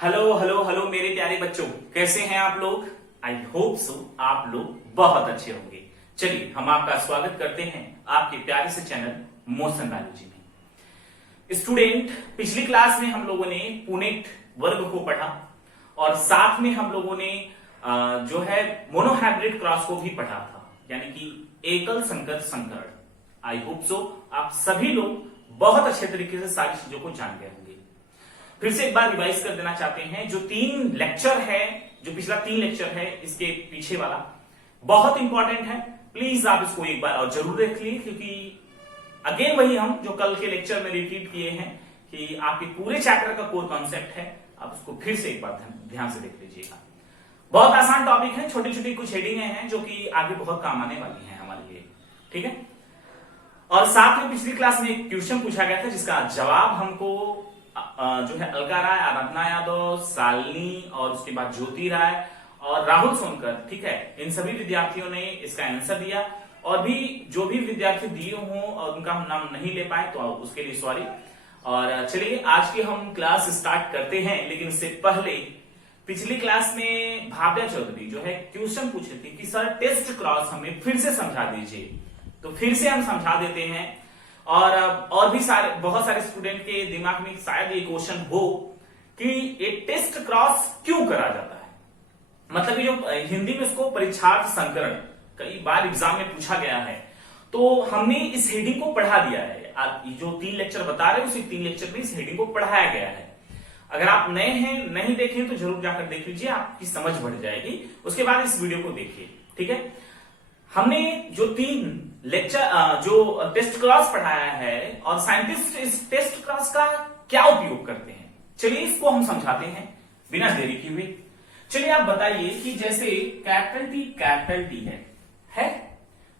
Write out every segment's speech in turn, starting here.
Hello hello hello मेरे प्यारे बच्चों, कैसे हैं आप लोग। आई होप सो आप लोग बहुत अच्छे होंगे। चलिए हम आपका स्वागत करते हैं आपके प्यारे से चैनल मोशन बायोलॉजी में। स्टूडेंट, पिछली क्लास में हम लोगों ने पुनेट वर्ग को पढ़ा और साथ में हम लोगों ने जो है मोनोहाइब्रिड क्रॉस को भी पढ़ा था, यानी कि एकल संकर संकरण। आई होप सो आप सभी लोग बहुत अच्छे तरीके से सारी चीजों को जान गए होंगे। फिर से एक बार रिवाइज कर देना चाहते हैं, जो 3 लेक्चर है, जो पिछला 3 लेक्चर है, इसके पीछे वाला बहुत इंपॉर्टेंट है। प्लीज आप इसको एक बार और जरूर देख लीजिए, क्योंकि अगेन वही हम जो कल के लेक्चर में रिपीट किए हैं कि आपके पूरे चैप्टर का कोर कॉन्सेप्ट है, आप उसको फिर से एक बार ध्यान से देख लीजिएगा। बहुत आसान टॉपिक है, छोटी छोटी कुछ हेडिंग हैं जो कि आगे बहुत काम आने वाली हैं हमारे लिए, ठीक है। और साथ में पिछली क्लास में एक क्वेश्चन पूछा गया था जिसका जवाब हमको जो है अलका राय, आराधना यादव, शालिनी और उसके बाद ज्योति राय और राहुल सोनकर, ठीक है, इन सभी विद्यार्थियों ने इसका आंसर दिया। और भी जो भी विद्यार्थी दिए हों और उनका हम नाम नहीं ले पाए तो उसके लिए सॉरी। और चलिए आज की हम क्लास स्टार्ट करते हैं, लेकिन इससे पहले पिछली क्लास में भाव्या चौधरी जो है क्वेश्चन पूछ रही थी कि सर टेस्ट क्रॉस हमें फिर से समझा दीजिए, तो फिर से हम समझा देते हैं। और भी बहुत सारे स्टूडेंट के दिमाग में शायद ये क्वेश्चन हो कि ये टेस्ट क्रॉस क्यों करा जाता है। मतलब ये जो हिंदी में इसको परीक्षार्थ संकरण कई बार एग्जाम में पूछा गया है, तो हमने इस हेडिंग को पढ़ा दिया है। आप जो 3 लेक्चर बता रहे हैं उसी 3 लेक्चर में इस हेडिंग को पढ़ाया गया है। अगर आप नए हैं, नहीं देखें तो जरूर जाकर देख लीजिए, आपकी समझ बढ़ जाएगी। उसके बाद इस वीडियो को देखिए, ठीक है। हमने जो 3 लेक्चर जो टेस्ट क्रॉस पढ़ाया है और साइंटिस्ट इस टेस्ट क्रॉस का क्या उपयोग करते हैं, चलिए इसको हम समझाते हैं बिना देरी किए हुए। चलिए आप बताइए कि जैसे कैपिटल टी है,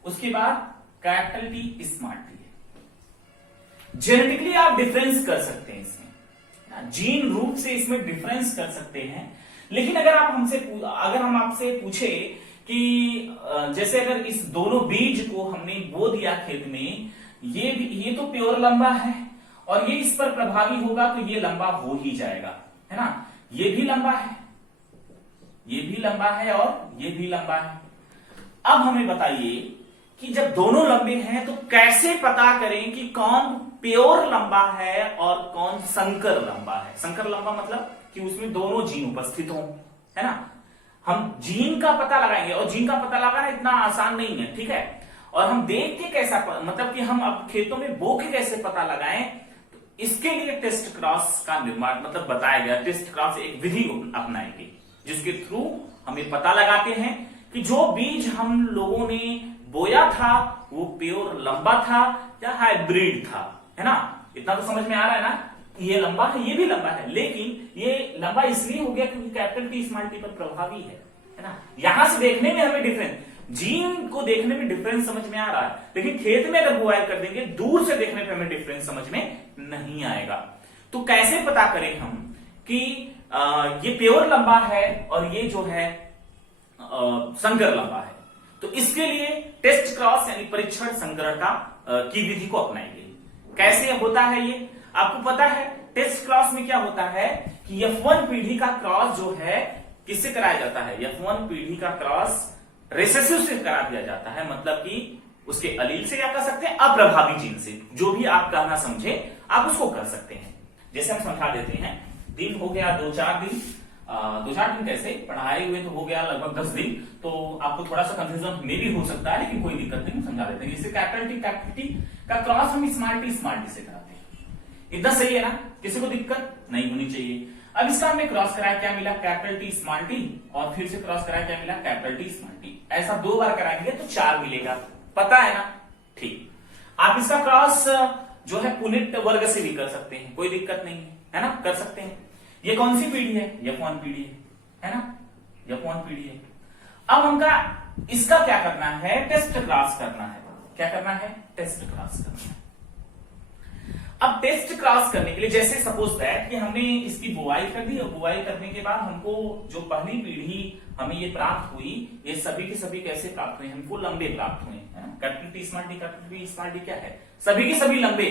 उसके बाद कैपिटल टी स्मॉल टी है। जेनेटिकली आप डिफरेंस कर सकते हैं इसमें, जीन रूप से इसमें डिफरेंस कर सकते हैं। लेकिन अगर हम आपसे पूछे कि जैसे अगर इस दोनों बीज को हमने बो दिया खेत में, ये तो प्योर लंबा है और ये इस पर प्रभावी होगा तो ये लंबा हो ही जाएगा, है ना। ये भी लंबा है, ये भी लंबा है और ये भी लंबा है। अब हमें बताइए कि जब दोनों लंबे हैं तो कैसे पता करें कि कौन प्योर लंबा है और कौन संकर लंबा है। संकर लंबा मतलब कि उसमें दोनों जीन उपस्थित हों, है ना। हम जीन का पता लगाएंगे और जीन का पता लगाना इतना आसान नहीं है, ठीक है। और हम देख के कैसा, मतलब कि हम अब खेतों में बो के कैसे पता लगाएं, तो इसके लिए टेस्ट क्रॉस का निर्माण मतलब बताया गया। टेस्ट क्रॉस एक विधि अपनाएंगे जिसके थ्रू हम ये पता लगाते हैं कि जो बीज हम लोगों ने बोया था वो प्योर लंबा था या हाइब्रिड था, है ना। इतना तो समझ में आ रहा है ना, ये लंबा है ये भी लंबा है, लेकिन ये लंबा इसलिए हो गया क्योंकि कैपिटल टी स्मॉल टी पर प्रभावी है ना। यहां से देखने में हमें डिफरेंस, जीन को देखने में डिफरेंस समझ में आ रहा है, लेकिन खेत में अगर बुआई कर देंगे दूर से देखने पे हमें डिफरेंस समझ में नहीं आएगा। तो कैसे पता करें हम कि ये प्योर लंबा है और ये जो है संकर लंबा है। तो इसके लिए टेस्ट क्रॉस यानी परीक्षण संकरण की विधि को अपनाएंगे। कैसे होता है ये आपको पता है। टेस्ट क्रॉस में क्या होता है कि F1 पीढ़ी का क्रॉस जो है किससे कराया जाता है, F1 पीढ़ी का क्रॉस रिसेसिव से करा दिया जाता है, मतलब कि उसके अलील से क्या कर सकते हैं, अप्रभावी जीन से। जो भी आप कहना समझे आप उसको कर सकते हैं। जैसे हम समझा देते हैं, दिन हो गया 2-4 दिन, 2-4 दिन कैसे पढ़ाए हुए तो हो गया लगभग 10 दिन, तो आपको थोड़ा सा कंफ्यूजन में भी हो सकता है, लेकिन कोई दिक्कत नहीं, समझा देते हैं। जैसे कैपिटल टी का क्रॉस हम स्मॉल टी से कराते हैं। इतना सही है ना, किसी को दिक्कत नहीं होनी चाहिए। अब इसका हमने क्रॉस कराया, क्या मिला, कैपिटल टी स्मॉल टी, और फिर से क्रॉस कराया, क्या मिला, कैपिटल टी स्मॉल टी। ऐसा 2 बार कराएंगे तो 4 मिलेगा, पता है ना। ठीक, आप इसका क्रॉस जो है पुनेट वर्ग से भी कर सकते हैं, कोई दिक्कत नहीं है ना, कर सकते हैं। ये कौन सी पीढ़ी है, F1 पीढ़ी है ना, F1 पीढ़ी है। अब हमका इसका क्या करना है, टेस्ट क्रॉस करना है। क्या करना है, टेस्ट क्रॉस करना है। अब टेस्ट क्रॉस करने के लिए जैसे सपोज दैट कि हमने इसकी बुआई कर दी और बुआई करने के बाद हमको जो पहली पीढ़ी हमें ये प्राप्त हुई, ये सभी के सभी कैसे प्राप्त हुए, हमको लंबे प्राप्त हुए, है ना। कैपिटल टी स्मॉल टी क्या है, सभी के सभी लंबे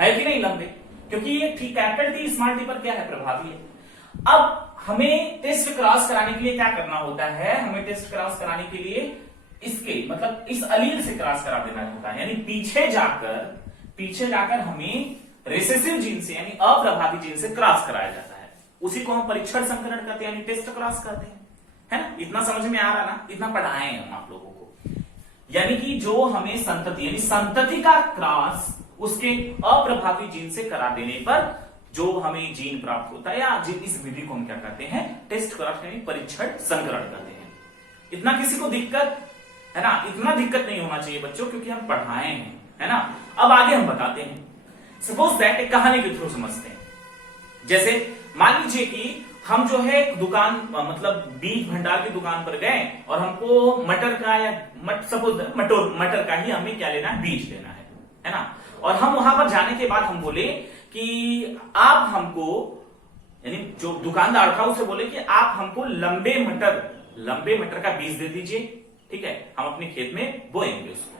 है कि नहीं, लंबे, क्योंकि ये कैपिटल टी स्मॉल टी पर क्या है, प्रभावी है। अब हमें टेस्ट क्रॉस कराने के लिए क्या करना होता है, हमें टेस्ट क्रॉस कराने के लिए इसके मतलब इस अलील से क्रॉस करा देना होता है, यानी पीछे जाकर हमें रिसेसिव जीन से यानी अप्रभावी जीन से क्रॉस कराया जाता है। उसी को हम परीक्षण संकरण करते हैं यानी टेस्ट क्रॉस करते हैं, है ना। इतना समझ में आ रहा ना, इतना पढ़ाए हैं हम आप लोगों को। यानी कि जो हमें संतति यानी संतति का क्रॉस उसके अप्रभावी जीन से करा देने पर जो हमें जीन प्राप्त होता है, या इस विधि को हम क्या करते हैं, टेस्ट क्रॉस यानी परीक्षण संकरण करते हैं। इतना किसी को दिक्कत है ना, इतना दिक्कत नहीं होना चाहिए बच्चों, क्योंकि हम पढ़ाए हैं, है ना। अब आगे हम बताते हैं। सपोज दैट एक कहानी के थ्रू समझते हैं। जैसे मान लीजिए कि हम जो है दुकान मतलब बीज भंडार की दुकान पर गए और हमको मटर का या सपोज मटर का ही हमें क्या लेना है, बीज लेना है ना। और हम वहां पर जाने के बाद हम बोले कि आप हमको, यानी जो दुकानदार था उसे बोले कि आप हमको लंबे मटर का बीज दे दीजिए, ठीक है, हम अपने खेत में बोएंगे उसको।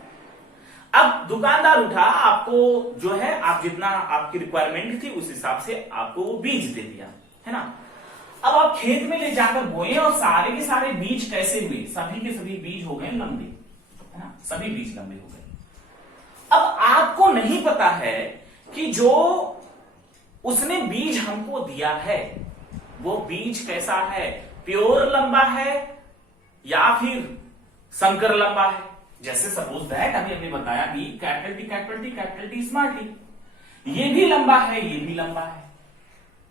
अब दुकानदार उठा, आपको जो है आप जितना आपकी रिक्वायरमेंट थी उस हिसाब से आपको वो बीज दे दिया, है ना। अब आप खेत में ले जाकर बोए और सारे के सारे बीज कैसे हुए, सभी के सभी बीज हो गए लंबे, है ना, सभी बीज लंबे हो गए। अब आपको नहीं पता है कि जो उसने बीज हमको दिया है वो बीज कैसा है, प्योर लंबा है या फिर संकर लंबा है। जैसे सपोज दैट अभी हमने बताया कि कैपिटल टी स्मॉल टी, ये भी लंबा है ये भी लंबा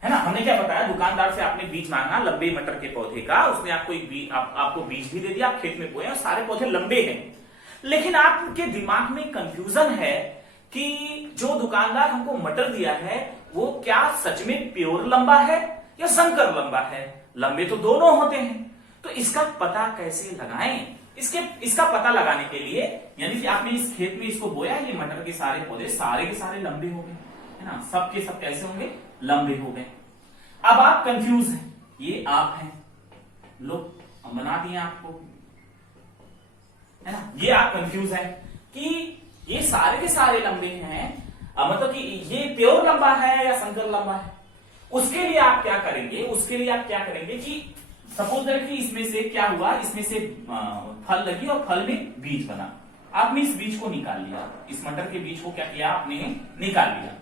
है ना। हमने क्या बताया, दुकानदार से आपने बीज मांगा लंबे मटर के पौधे का, उसने आपको आपको बीज भी दे दिया, आप खेत में बोए और सारे पौधे लंबे हैं। लेकिन आपके दिमाग में कंफ्यूजन है कि जो दुकानदार हमको मटर दिया है वो क्या सच में प्योर लंबा है या संकर लंबा है। लंबे तो दोनों होते हैं, तो इसका पता कैसे लगाएं। इसका पता लगाने के लिए, यानी कि आपने इस खेत में इसको बोया, ये मटर के सारे पौधे सारे के सारे लंबे हो गए, है ना, सब के सब कैसे होंगे, लंबे हो गए। अब आप कंफ्यूज हैं, ये आप हैं, लो हम बना दिए आपको, है ना। ये आप कंफ्यूज हैं कि ये सारे के सारे लंबे हैं, मतलब कि ये प्योर लंबा है या संकर लंबा है। उसके लिए आप क्या करेंगे कि सपोज दैट कि इसमें से क्या हुआ, इसमें से फल लगी और फल में बीज बना, आपने इस बीज को निकाल लिया, इस मटर के बीज को क्या किया, आपने निकाल लिया।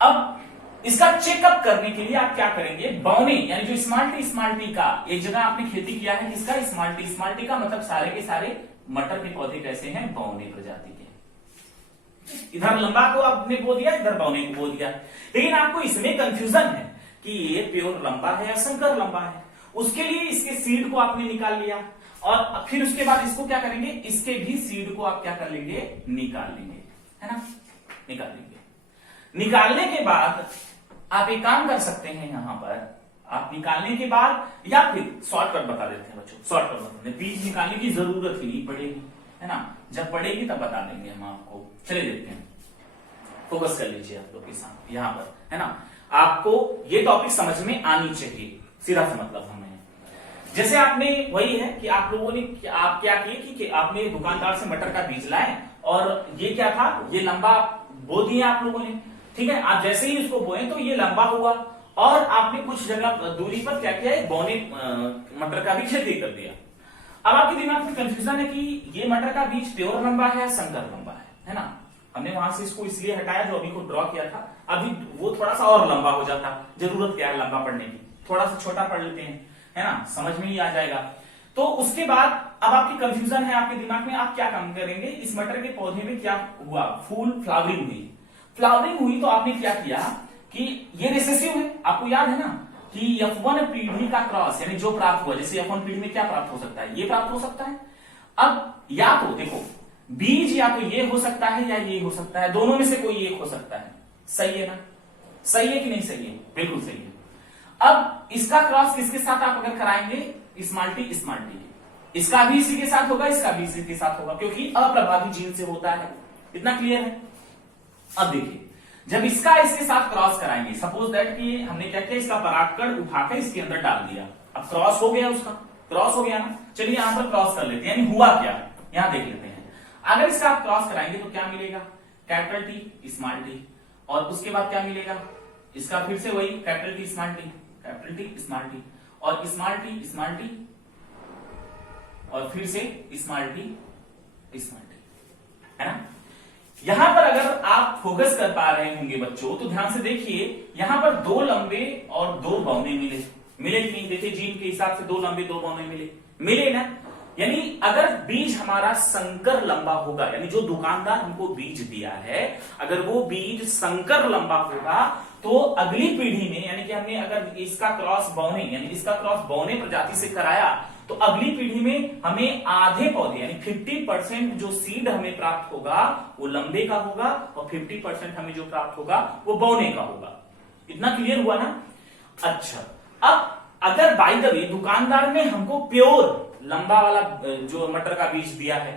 अब इसका चेकअप करने के लिए आप क्या करेंगे, बौने यानी जो स्मॉल टी का एक जगह आपने खेती किया है, किसका, स्मॉल टी का, मतलब सारे के सारे मटर के पौधे कैसे हैं, बौने प्रजाति के। इधर लंबा को आपने बो दिया, इधर बौने को बो दिया। लेकिन आपको इसमें कंफ्यूजन है कि ये प्योर लंबा है या संकर लंबा है। उसके लिए इसके सीड को आपने निकाल लिया और फिर उसके बाद इसको क्या करेंगे, इसके भी सीड को आप क्या कर लेंगे, निकाल लेंगे, है ना, निकाल लेंगे। निकालने के बाद आप एक काम कर सकते हैं, यहां पर आप निकालने के बाद, या फिर शॉर्टकट बता देते हैं बच्चों, शॉर्टकट बताते हैं, बीज निकालने की जरूरत ही नहीं पड़ेगी, है ना, जब पड़ेगी तब बता देंगे हम आपको। चले देखते हैं, फोकस कर लीजिए आप लोग के साथ यहां पर, है ना। आपको ये टॉपिक समझ में आनी चाहिए, सीधा सा मतलब हमें। जैसे आपने वही है कि आप लोगों ने आप क्या किए कि आपने दुकानदार से मटर का बीज लाए और ये क्या था, ये लंबा बो दिया आप लोगों ने, ठीक है। आप जैसे ही इसको बोए तो ये लंबा हुआ और आपने कुछ जगह दूरी पर क्या किया, बौने मटर का भी खेती कर दिया। अब आपके दिमाग में कंफ्यूजन है कि ये मटर का बीज प्योर लंबा है या संकर लंबा है ना। हमने वहां से इसको इसलिए हटाया, जो अभी को ड्रॉ किया था, अभी वो थोड़ा सा और लंबा हो जाता, जरूरत क्या है लंबा पढ़ने की, थोड़ा सा छोटा पढ़ लेते हैं, है ना, समझ में ही आ जाएगा। तो उसके बाद अब आपकी कंफ्यूजन है आपके दिमाग में, आप क्या काम करेंगे, इस मटर के पौधे में क्या हुआ, फूल फ्लावरिंग हुई तो आपने क्या किया कि ये रिसेसिव है, आपको याद है ना कि F1 पीढ़ी का क्रॉस यानी जो प्राप्त हुआ, जैसे F1 पीढ़ी में क्या प्राप्त हो सकता है, ये प्राप्त हो सकता है। अब या तो देखो बीज या तो ये हो सकता है या ये हो सकता है, दोनों में से कोई एक हो सकता है, सही है ना, सही है कि नहीं सही है, बिल्कुल सही है। अब इसका क्रॉस किसके साथ आप अगर कराएंगे, स्मॉल टी इसका भी इसी के साथ होगा, इसका भी इसी के साथ होगा, क्योंकि अप्रभावी जीन से होता है। इतना क्लियर है। अब देखिए, जब इसका इसके साथ क्रॉस कराएंगे, सपोज दैट कि हमने क्या किया, इसका परागकण उठाकर इसके अंदर डाल दिया, अब क्रॉस हो गया, उसका क्रॉस हो गया ना। चलिए यहां पर क्रॉस कर लेते हैं, यानी हुआ क्या, यहां देख लेते हैं। अगर इसका आप क्रॉस कराएंगे तो क्या मिलेगा, कैपिटल टी स्मॉल टी, और उसके बाद क्या मिलेगा, इसका फिर से वही capital T small T, capital T small T, और स्मॉल टी और फिर से स्मॉल टी, है ना। यहां पर अगर आप फोकस कर पा रहे होंगे बच्चों तो ध्यान से देखिए, यहां पर दो लंबे और दो बौने मिले कि नहीं। देखिए जीन के हिसाब से दो लंबे दो बौने मिले ना। यानी अगर बीज हमारा संकर लंबा होगा, यानी जो दुकानदार हमको बीज दिया है अगर वो बीज संकर लंबा होगा तो अगली पीढ़ी में, यानी कि हमने अगर इसका क्रॉस बौने यानी इसका क्रॉस बौने प्रजाति से कराया तो अगली पीढ़ी में हमें आधे पौधे यानी 50% जो सीड हमें प्राप्त होगा वो लंबे का होगा और 50% हमें जो प्राप्त होगा वो बौने का होगा। इतना क्लियर हुआ ना। अच्छा, अब अगर बाय द वे दुकानदार ने हमको प्योर लंबा वाला जो मटर का बीज दिया है,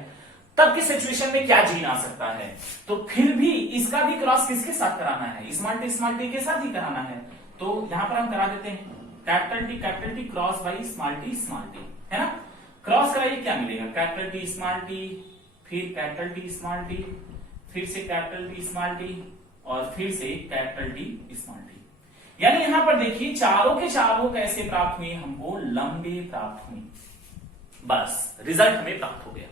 तब की सिचुएशन में क्या जीन आ सकता है, तो फिर भी इसका भी क्रॉस किसके साथ कराना है, स्मॉल टी के साथ ही कराना है। तो यहां पर हम करा देते हैं capital T cross by small T, है ना। क्रॉस कराइए क्या मिलेगा, कैपिटल टी स्मॉल टी, फिर कैपिटल टी स्मॉल टी, फिर से कैपिटल टी स्मॉल टी और फिर से कैपिटल टी स्मॉल टी। यानी यहां पर देखिए चारों के चारों कैसे प्राप्त हुए, हमको लंबे प्राप्त हुए, बस रिजल्ट हमें प्राप्त हो गया।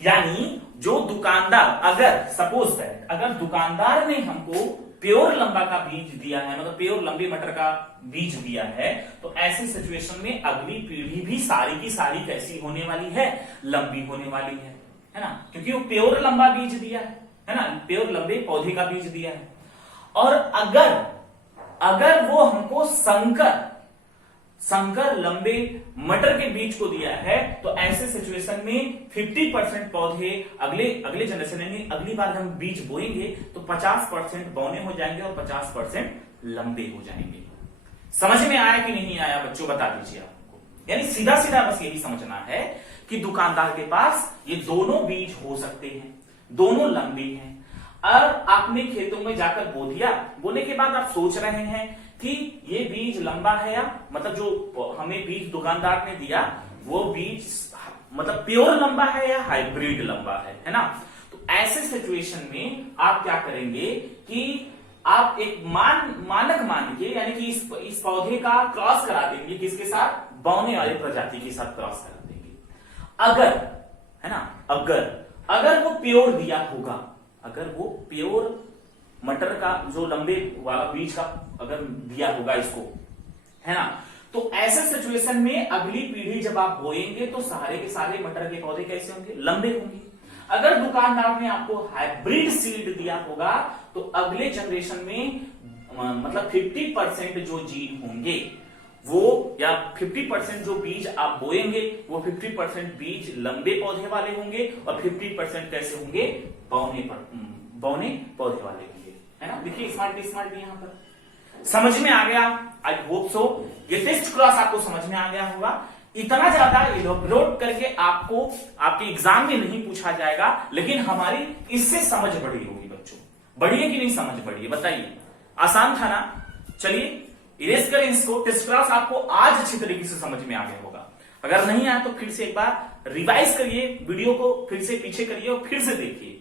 यानी जो दुकानदार, अगर सपोज दैट अगर दुकानदार ने हमको प्योर लंबा का बीज दिया है, मतलब प्योर लंबी मटर का बीज दिया है, तो ऐसी सिचुएशन में अगली पीढ़ी भी सारी की सारी कैसी होने वाली है, लंबी होने वाली है ना, क्योंकि वो प्योर लंबा बीज दिया है ना, प्योर लंबे पौधे का बीज दिया है। और अगर वो हमको संकर लंबे मटर के बीज को दिया है तो ऐसे सिचुएशन में 50% पौधे अगले जनरेशन यानी अगली बार हम बीज बोएंगे तो 50% बौने हो जाएंगे और 50% लंबे हो जाएंगे। समझ में आया कि नहीं आया बच्चों, बता दीजिए आपको। यानी सीधा सीधा बस यही समझना है कि दुकानदार के पास ये दोनों बीज हो सकते हैं, दोनों लंबे हैं। और आपने खेतों में जाकर बो दिया, बोने के बाद आप सोच रहे हैं कि ये बीज लंबा है या मतलब जो हमें बीज दुकानदार ने दिया वो बीज मतलब प्योर लंबा है या हाइब्रिड लंबा है ना। तो ऐसे सिचुएशन में आप क्या करेंगे कि आप एक मानक मान के यानी कि इस पौधे का क्रॉस करा देंगे, किसके साथ, बौने वाले प्रजाति के साथ क्रॉस करा देंगे। अगर है ना, अगर वो प्योर दिया होगा, अगर वो प्योर मटर का जो लंबे वाला बीज का अगर दिया होगा इसको, है ना, तो ऐसे सिचुएशन में अगली पीढ़ी जब आप बोएंगे तो सारे के सारे मटर के पौधे कैसे होंगे, लंबे होंगे। अगर दुकानदार ने आपको हाइब्रिड सीड दिया होगा तो अगले जनरेशन में मतलब 50% जो जीन होंगे वो या 50% जो बीज आप बोएंगे वो 50% बीज लंबे पौधे वाले होंगे और 50% कैसे होंगे, बौने पौधे वाले होंगे, है ना। देखिए स्मार्ट यहां पर समझ में आ गया, आई होप सो। ये टेस्ट क्रॉस आपको समझ में आ गया होगा। इतना ज्यादा इलोबरेट करके आपको आपके एग्जाम में नहीं पूछा जाएगा, लेकिन हमारी इससे समझ बढ़ी होगी बच्चों। बढ़ी है कि नहीं समझ बढ़ी है, बताइए। आसान था ना। चलिए इरेज करें इसको। टेस्ट क्रॉस आपको आज अच्छी तरीके से समझ में आ गया होगा। अगर नहीं आया तो फिर से एक बार रिवाइज करिए, वीडियो को फिर से पीछे करिए और फिर से देखिए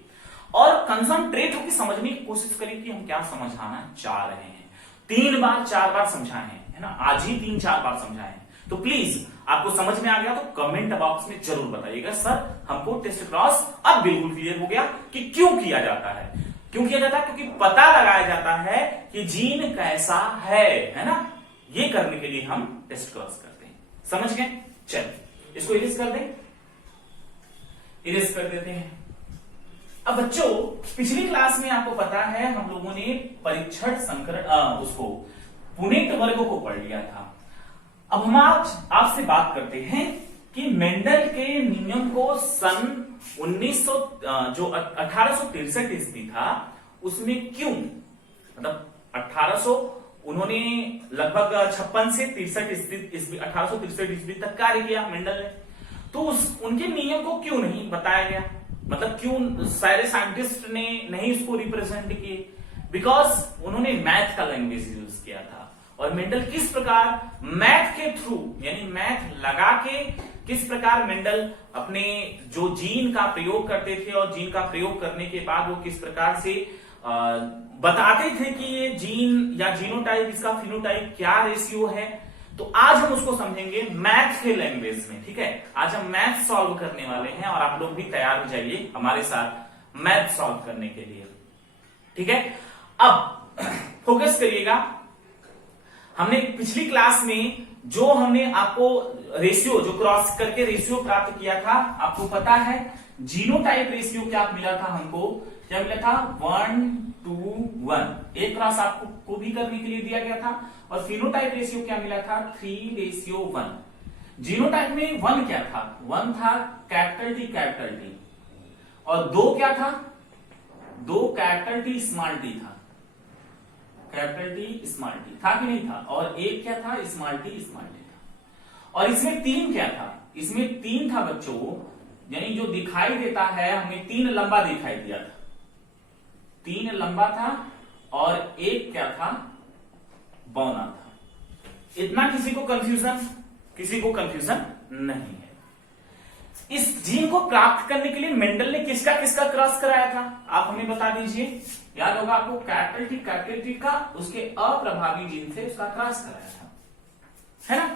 और कंसंट्रेट होकर समझने की कोशिश करिए कि हम क्या समझाना चाह रहे हैं। 3 बार 4 बार समझाए हैं, है ना, आज ही 3-4 बार समझाए हैं। तो प्लीज आपको समझ में आ गया तो कमेंट बॉक्स में जरूर बताइएगा, सर हमको टेस्ट क्रॉस अब बिल्कुल क्लियर हो गया कि क्यों किया जाता है। क्यों किया जाता है, क्योंकि पता लगाया जाता है कि जीन कैसा है ना। ये करने के लिए हम टेस्ट क्रॉस करते हैं। समझ गए। चल इसको इरेज कर दें, इरेज कर देते हैं। अब बच्चों पिछली क्लास में आपको पता है हम लोगों ने परीक्षण संकरण उसको पुनेट वर्ग को पढ़ लिया था। अब हम आज आपसे बात करते हैं कि मेंडल के नियम को सन 1900 जो 1863 ईस्वी था उसमें क्यों, मतलब 1800 उन्होंने लगभग 56 से 63 ईस्वी 1863 ईस्वी तक कार्य किया मेंडल ने, तो उनके नियम को क्यों नहीं बताया गया, मतलब क्यों सारे साइंटिस्ट ने नहीं उसको रिप्रेजेंट किए। बिकॉज उन्होंने मैथ का लैंग्वेज यूज किया था और मेंडल किस प्रकार मैथ के थ्रू यानी मैथ लगा के किस प्रकार मेंडल अपने जो जीन का प्रयोग करते थे और जीन का प्रयोग करने के बाद वो किस प्रकार से बताते थे कि ये जीन या जीनोटाइप, इसका फिनोटाइप क्या रेशियो है। तो आज हम उसको समझेंगे मैथ के लैंग्वेज में, ठीक है। आज हम मैथ सॉल्व करने वाले हैं और आप लोग भी तैयार हो जाइए हमारे साथ मैथ सॉल्व करने के लिए, ठीक है। अब फोकस करिएगा, हमने पिछली क्लास में जो हमने आपको रेशियो, जो क्रॉस करके रेशियो प्राप्त किया था, आपको पता है जीनोटाइप रेशियो क्या मिला था हमको, क्या मिला था 1:1, एक क्रॉस आपको भी करने के लिए दिया गया था। और फिनोटाइप रेशियो क्या मिला था 3:1। जीनोटाइप में 1 क्या था, 1 था कैपिटल टी, और 2 क्या था, 2 कैपिटल टी स्मॉल टी था, कैपिटल टी स्मॉल टी था कि नहीं था, और 1 क्या था स्मॉल टी था। और इसमें 3 क्या था, इसमें 3 था बच्चों, यानी जो दिखाई देता है हमें 3 लंबा दिखाई दिया था, 3 लंबा था और 1 क्या था बौना था। इतना किसी को कंफ्यूजन नहीं है। इस जीन को प्राप्त करने के लिए मेंडल ने किसका किसका क्रॉस कराया था, आप हमें बता दीजिए। याद होगा आपको कैपिटल टी का उसके अप्रभावी जीन से उसका क्रॉस कराया था, है ना,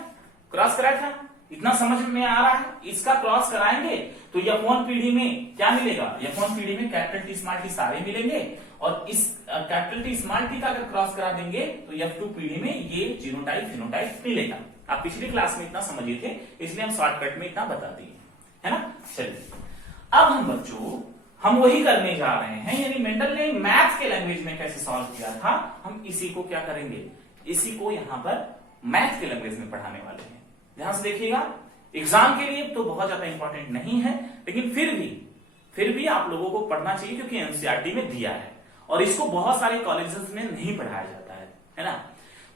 क्रॉस कराया था। इतना समझ में आ रहा है। इसका क्रॉस कराएंगे तो F1 पीढ़ी में क्या मिलेगा, F1 पीढ़ी में कैपिटल टी स्मॉल टी सारे मिलेंगे, और इस कैपिटल टी स्मॉल टी का अगर क्रॉस करा देंगे तो F2 पीढ़ी में ये जीनोटाइप फिनोटाइप मिलेगा। आप पिछली क्लास में इतना समझिए थे, इसलिए हम शॉर्टकट में इतना बता दिए, है ना। चलिए अब हम बच्चों हम वही करने जा रहे हैं, यानी मेंडल ने मैथ के लैंग्वेज में कैसे सॉल्व किया था, हम इसी को क्या करेंगे, इसी को यहां पर मैथ के लैंग्वेज में पढ़ाने वाले हैं। ध्यान से देखिएगा, एग्जाम के लिए तो बहुत ज्यादा इंपॉर्टेंट नहीं है, लेकिन फिर भी आप लोगों को पढ़ना चाहिए, क्योंकि एनसीईआरटी में दिया है और इसको बहुत सारे कॉलेजेस में नहीं पढ़ाया जाता है ना।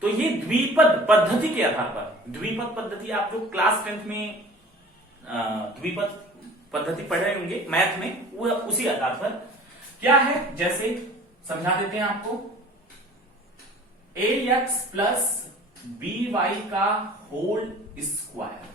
तो ये द्विपद पद्धति के आधार पर, द्विपद पद्धति आप जो क्लास 10th में द्विपद पद्धति पढ़ रहे होंगे मैथ में, वो उसी आधार पर क्या है, जैसे समझा देते हैं आपको, ax प्लस by का होल स्क्वायर,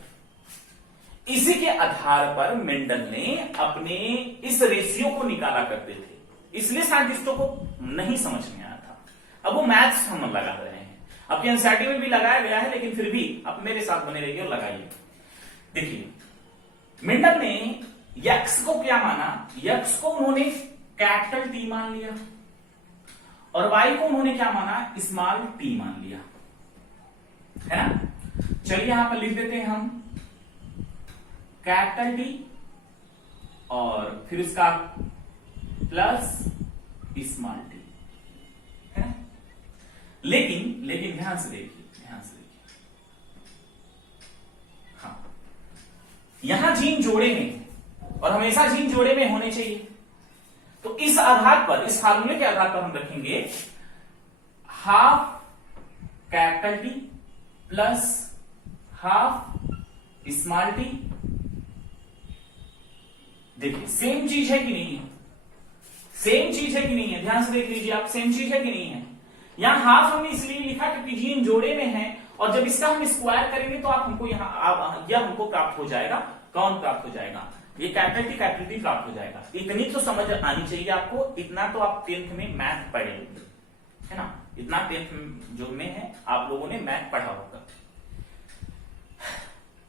इसी के आधार पर मेंडल ने अपने इस रेशियो को निकाला करते थे, इसलिए साइंटिस्टों को नहीं समझ में आया था। अब वो मैथ्स हम लगा रहे हैं, आपके एनसीईआरटी में भी लगाया गया है, लेकिन फिर भी आप मेरे साथ बने रहिए और लगाइए। देखिए मेंडल ने यक्स को क्या माना, यक्स को उन्होंने कैपिटल टी मान लिया, और वाई को उन्होंने क्या माना स्मॉल टी मान लिया, है ना। चलिए यहां पर लिख देते हैं हम कैपिटल टी और फिर उसका प्लस स्मॉल टी, है ना। लेकिन ध्यान से देखिए, हाँ, यहां जीन जोड़े में और हमेशा जीन जोड़े में होने चाहिए। तो इस आधार पर, इस फार्मूले के आधार पर हम रखेंगे half capital T plus half small T. देखिए सेम चीज है कि नहीं है, सेम चीज है कि नहीं है, ध्यान से देख लीजिए आप, सेम चीज है कि नहीं है। यहां हाफ हमने इसलिए लिखा क्योंकि जीन जोड़े में है, और जब इसका हम स्क्वायर करेंगे तो आप हमको यह हमको प्राप्त हो जाएगा, कौन प्राप्त हो जाएगा, ये कैपिटल टी प्राप्त हो जाएगा। इतनी तो समझ आनी चाहिए आपको, इतना तो आप 10th में मैथ पढ़े होंगे, है ना, इतना 10th जो में है आप लोगों ने मैथ पढ़ा होगा।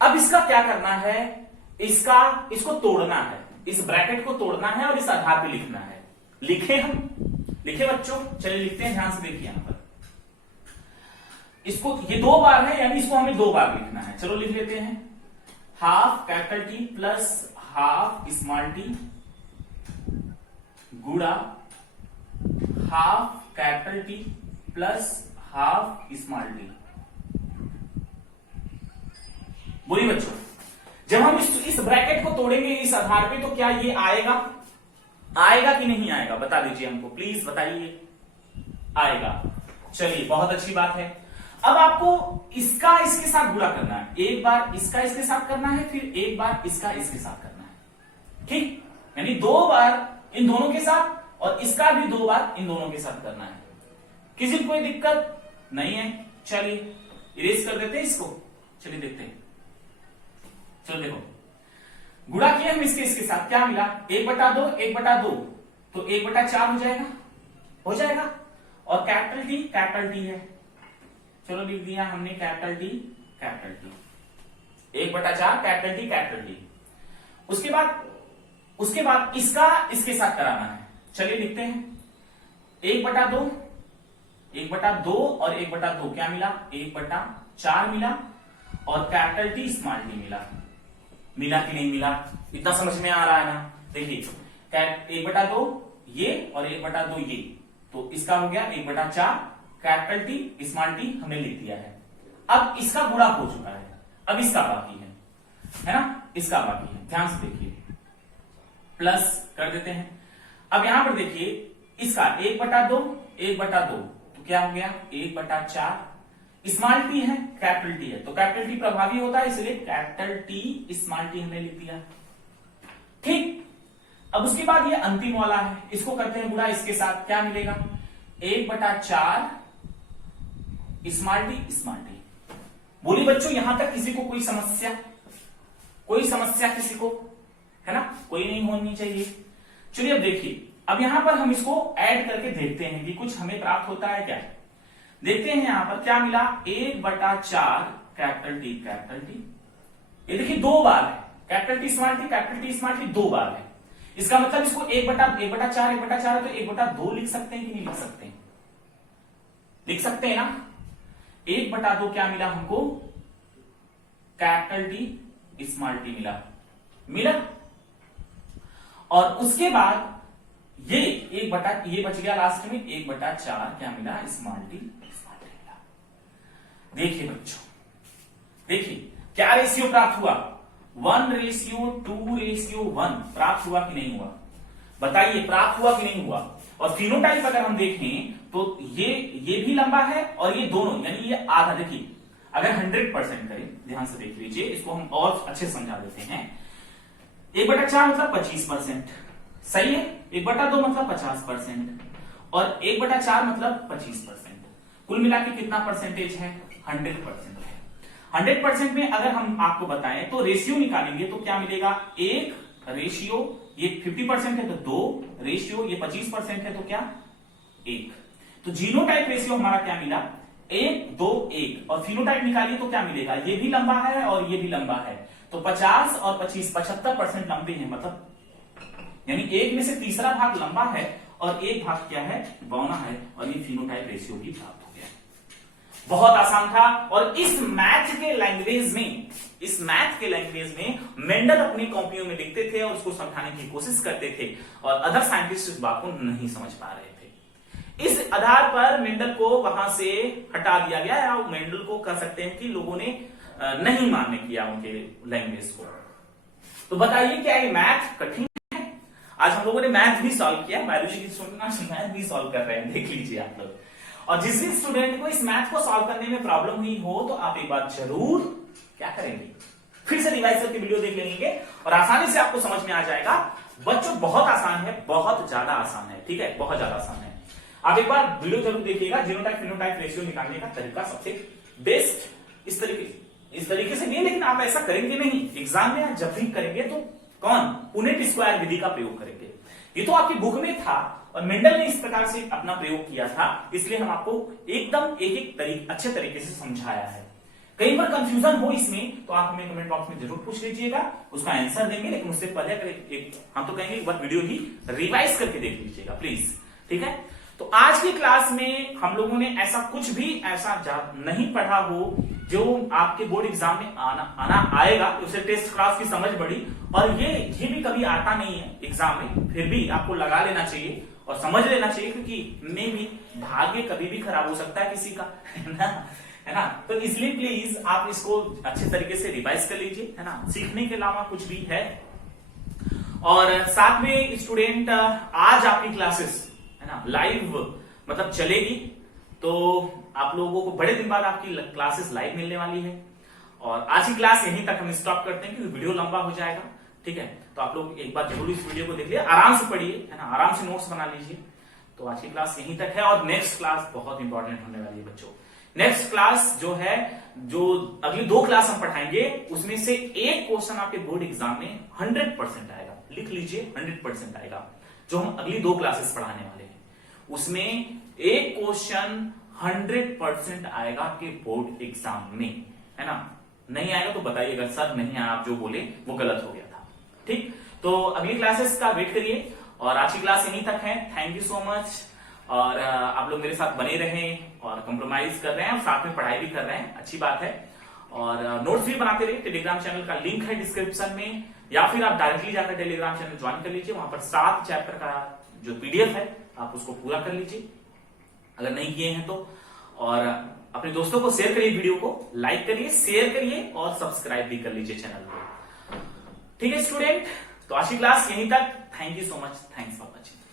अब इसका क्या करना है, इसको तोड़ना है, इस ब्रैकेट को तोड़ना है और इस आधार पे लिखना है। लिखे बच्चों, चलिए लिखते हैं, ध्यान से देखिए यहां पर, इसको ये 2 बार है, यानी इसको हमें 2 बार लिखना है। चलो लिख लेते हैं, half capital T plus half small T गुणा half capital T plus half small T. बोलिए बच्चों, जब हम इस ब्रैकेट को तोड़ेंगे इस आधार पे, तो क्या ये आएगा कि नहीं आएगा, बता दीजिए हमको, प्लीज बताइए। आएगा, चलिए बहुत अच्छी बात है। अब आपको इसका इसके साथ गुणा करना है, एक बार इसका इसके साथ करना है, फिर एक बार इसका इसके साथ करना है, ठीक, यानी 2 बार इन दोनों के साथ और इसका भी 2 बार इन दोनों के साथ करना है। किसी को कोई दिक्कत नहीं है, चलिए इरेज कर देते हैं इसको, चलिए देखते हैं। चलो देखो, गुणा किया हम इसके साथ, क्या मिला 1/2, 1/2, तो 1/4 हो जाएगा, और कैपिटल टी है, चलो लिख दिया हमने कैपिटल टी 1/4 कैपिटल टी। उसके बाद इसका इसके साथ कराना है, चलिए लिखते हैं 1/2 और 1/2 क्या मिला 1/4 मिला और कैपिटल टी स्मॉल टी मिला कि नहीं मिला, इतना समझ में आ रहा है ना। देखिए 1/2 ये और 1/2 ये, तो इसका हो गया 1/4 कैपिटल टी स्मॉल टी हमने लिख दिया है। अब इसका गुणा हो चुका है, अब इसका बाकी है ना, इसका बाकी है, ध्यान से देखिए प्लस कर देते हैं। अब यहां पर देखिए इसका 1/2 तो क्या हो गया 1/4 स्मॉल टी है कैपिटल टी है, तो कैपिटल टी प्रभावी होता है इसलिए कैपिटल टी स्मॉल टी हमने लिख दिया। ठीक, अब उसके बाद ये अंतिम वाला है, इसको करते हैं गुणा, इसके साथ क्या मिलेगा 1/4 स्मॉल टी। बोलिए बच्चों यहां तक किसी को कोई समस्या किसी को है ना, कोई नहीं होनी चाहिए। चलिए अब देखिए, अब यहां पर हम इसको ऐड करके देखते हैं कि कुछ हमें प्राप्त होता है क्या। देखते हैं यहां पर क्या मिला 1/4 कैपिटल टी, ये देखिए 2 बार है, कैपिटल टी स्मॉल टी 2 बार है। इसका मतलब इसको 1/4 है तो 1/2 लिख सकते हैं कि नहीं लिख सकते, लिख सकते हैं ना। 1/2 क्या मिला हमको कैपिटल टी स्मॉल टी मिला और उसके बाद ये बच गया लास्ट में 1/4 क्या मिला स्मॉल टी मिला। देखिए बच्चों, देखिए क्या रेशियो प्राप्त हुआ 1:2:1 प्राप्त हुआ कि नहीं हुआ, बताइए प्राप्त हुआ कि नहीं हुआ। और फिनोटाइप अगर हम देखें तो ये भी लंबा है और ये दोनों यानी ये आधा, देखिए अगर 100% करें, ध्यान से देख लीजिए, इसको हम और अच्छे समझा देते हैं। 1/4 मतलब 25%, सही है, 1/2 मतलब 50% और 1/4 मतलब 25%, कुल मिला के कितना परसेंटेज है 100% है। 100% में अगर हम आपको बताएं तो रेशियो निकालेंगे तो क्या मिलेगा 1 रेशियो, ये 50% है तो 2 रेशियो, ये 25% है तो क्या 1। तो जीनोटाइप रेशियो हमारा क्या मिला 1 2 1 और फिनोटाइप निकालिए तो क्या मिलेगा, ये भी लंबा है और ये भी लंबा है, तो 50 और 25 75% लंबे हैं, मतलब यानी एक में से तीसरा भाग लंबा है और एक भाग क्या है बौना है, और ये फिनोटाइप रेशियो भी प्राप्त हो गया। बहुत आसान था। और इस मैथ के लैंग्वेज में मेंडल अपनी कॉपियों में लिखते थे और उसको समझाने की कोशिश करते थे और अदर साइंटिस्ट इस बात को नहीं समझ पा रहे थे। इस आधार पर मेंडल को वहां से हटा दिया गया, या मेंडल को कह सकते हैं कि लोगों ने नहीं मान्य किया उनके लैंग्वेज को। तो बताइए क्या ये मैथ कठिन है? आज हम लोगों ने मैथ भी सॉल्व किया, बायोलॉजी की स्टूडेंट मैथ भी सॉल्व कर रहे हैं, देख लीजिए आप लोग। और जिस भी स्टूडेंट को इस मैथ को सॉल्व करने में प्रॉब्लम हुई हो तो आप एक बार जरूर क्या करेंगे, फिर से रिवाइज करके वीडियो देख लेंगे और आसानी से आपको समझ में आ जाएगा। बच्चों बहुत आसान है, बहुत ज्यादा आसान है, ठीक है, बहुत ज्यादा आसान है। आप एक बार वीडियो जरूर देखिएगा। जीनोटाइप फिनोटाइप रेशियो निकालने का तरीका सबसे बेस्ट इस तरीके से नहीं, लेकिन आप ऐसा करेंगे नहीं, एग्जाम में आप जब भी करेंगे तो कौन पुनेट स्क्वायर विधि का प्रयोग करेंगे। ये तो आपकी बुक में था और मेंडल ने इस प्रकार से अपना प्रयोग किया था, इसलिए हम आपको एकदम एक अच्छे तरीके से समझाया है। कहीं पर कंफ्यूजन हो इसमें तो आप हमें कमेंट बॉक्स में जरूर पूछ लीजिएगा, उसका आंसर देंगे, लेकिन उससे पहले हम तो कहेंगे एक बार वीडियो ही रिवाइज करके देख लीजिएगा प्लीज, ठीक है। तो आज की क्लास में हम लोगों ने ऐसा कुछ भी नहीं पढ़ा हो जो आपके बोर्ड एग्जाम में आना आएगा, उसे टेस्ट क्लास की समझ बढ़ी। और ये भी कभी आता नहीं है एग्जाम में, फिर भी आपको लगा लेना चाहिए और समझ लेना चाहिए, क्योंकि में भी भाग्य कभी भी खराब हो सकता है किसी का, है ना। तो इसलिए प्लीज आप इसको अच्छे तरीके से रिवाइज कर लीजिए, है ना, सीखने के अलावा कुछ भी है। और साथ में स्टूडेंट आज आपकी क्लासेस है ना लाइव मतलब चलेगी, तो आप लोगों को बड़े दिन बाद आपकी क्लासेस लाइव मिलने वाली है। और आज की क्लास यहीं तक हम स्टॉप करते हैं क्योंकि वीडियो लंबा हो जाएगा, ठीक है। तो आप लोग एक बार जरूर इस वीडियो को देख लीजिए, आराम से पढ़िए, है ना, आराम से नोट्स बना लीजिए। तो आज की क्लास यहीं तक है और नेक्स्ट क्लास बहुत इंपॉर्टेंट होने वाली है बच्चों। नेक्स्ट क्लास जो है, जो अगली 2 क्लास हम पढ़ाएंगे, उसमें से एक क्वेश्चन आपके बोर्ड एग्जाम में 100% आएगा, लिख लीजिए 100% आएगा, जो हम अगली 2 क्लासेस पढ़ाने वाले हैं। उसमें एक क्वेश्चन 100% आएगा आपके बोर्ड एग्जाम में, है ना। नहीं आएगा तो बताइएगा सर नहीं आया, आप जो बोले वो गलत हो गया था। ठीक, तो अगली क्लासेस का वेट करिए और आज की क्लास यहीं तक है। Thank you so much. और आप लोग मेरे साथ बने रहें और कंप्रोमाइज कर रहे हैं, साथ में पढ़ाई भी कर रहे हैं, अच्छी बात है। और नोट्स भी बनाते रहे। टेलीग्राम चैनल का लिंक है डिस्क्रिप्शन में, या फिर आप डायरेक्टली जाकर टेलीग्राम चैनल ज्वाइन कर लीजिए। वहां पर 7 चैप्टर का जो पीडीएफ है आप उसको पूरा कर लीजिए अगर नहीं किए हैं तो। और अपने दोस्तों को शेयर करिए, वीडियो को लाइक करिए, शेयर करिए और सब्सक्राइब भी कर लीजिए चैनल को। ठीक है स्टूडेंट, तो आज की क्लास यहीं तक। Thank you so much, thanks for watching.